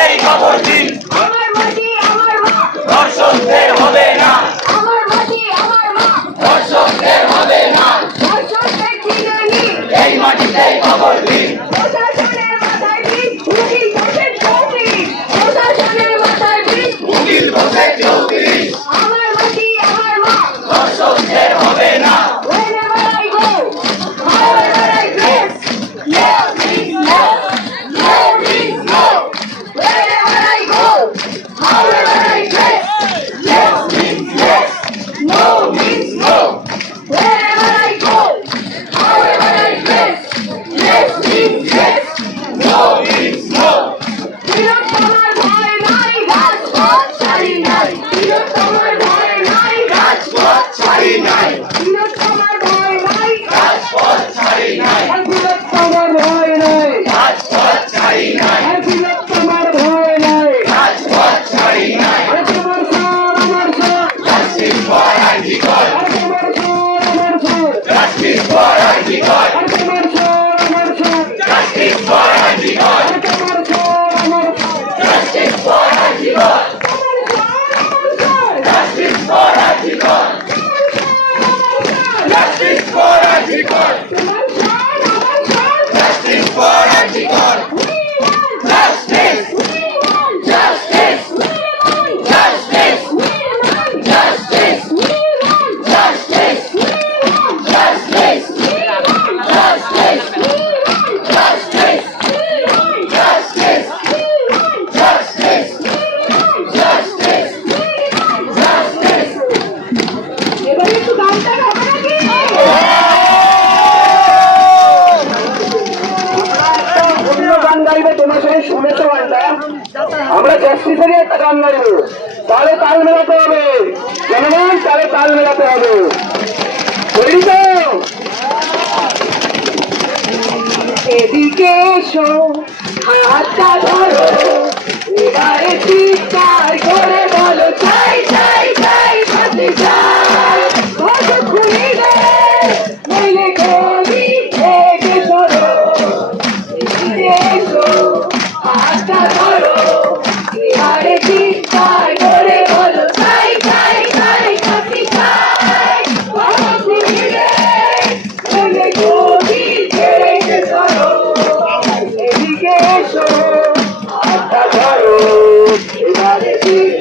এই খবর দিন ধর্ষণদের দাঁড়িয়ে তোমার সঙ্গে শুনেছো আনতাম আমরা জাস্টিসেরই একটা গান দাঁড়িয়ে তাহলে তাল মেলাতে হবে। জনগণ, তাহলে তাল মেলাতে হবে। এসো আত্মা ধরো এবারে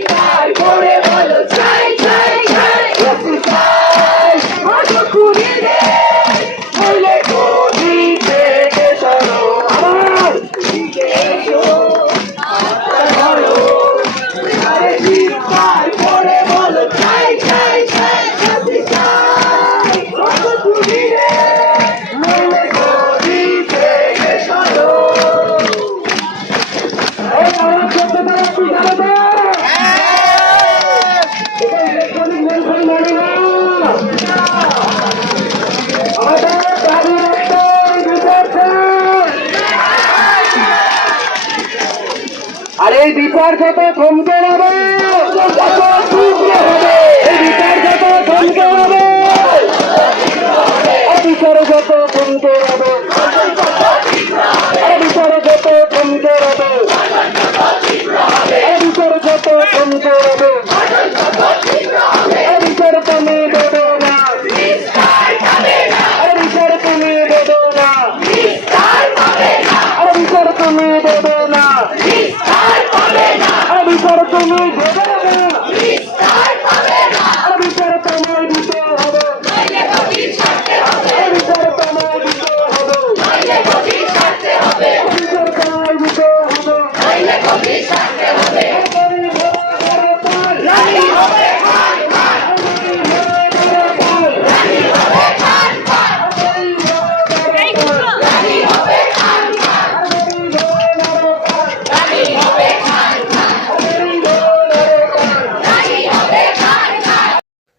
বিচার যত থমকে যাবে এই বিচার যত থমকে Aleluia.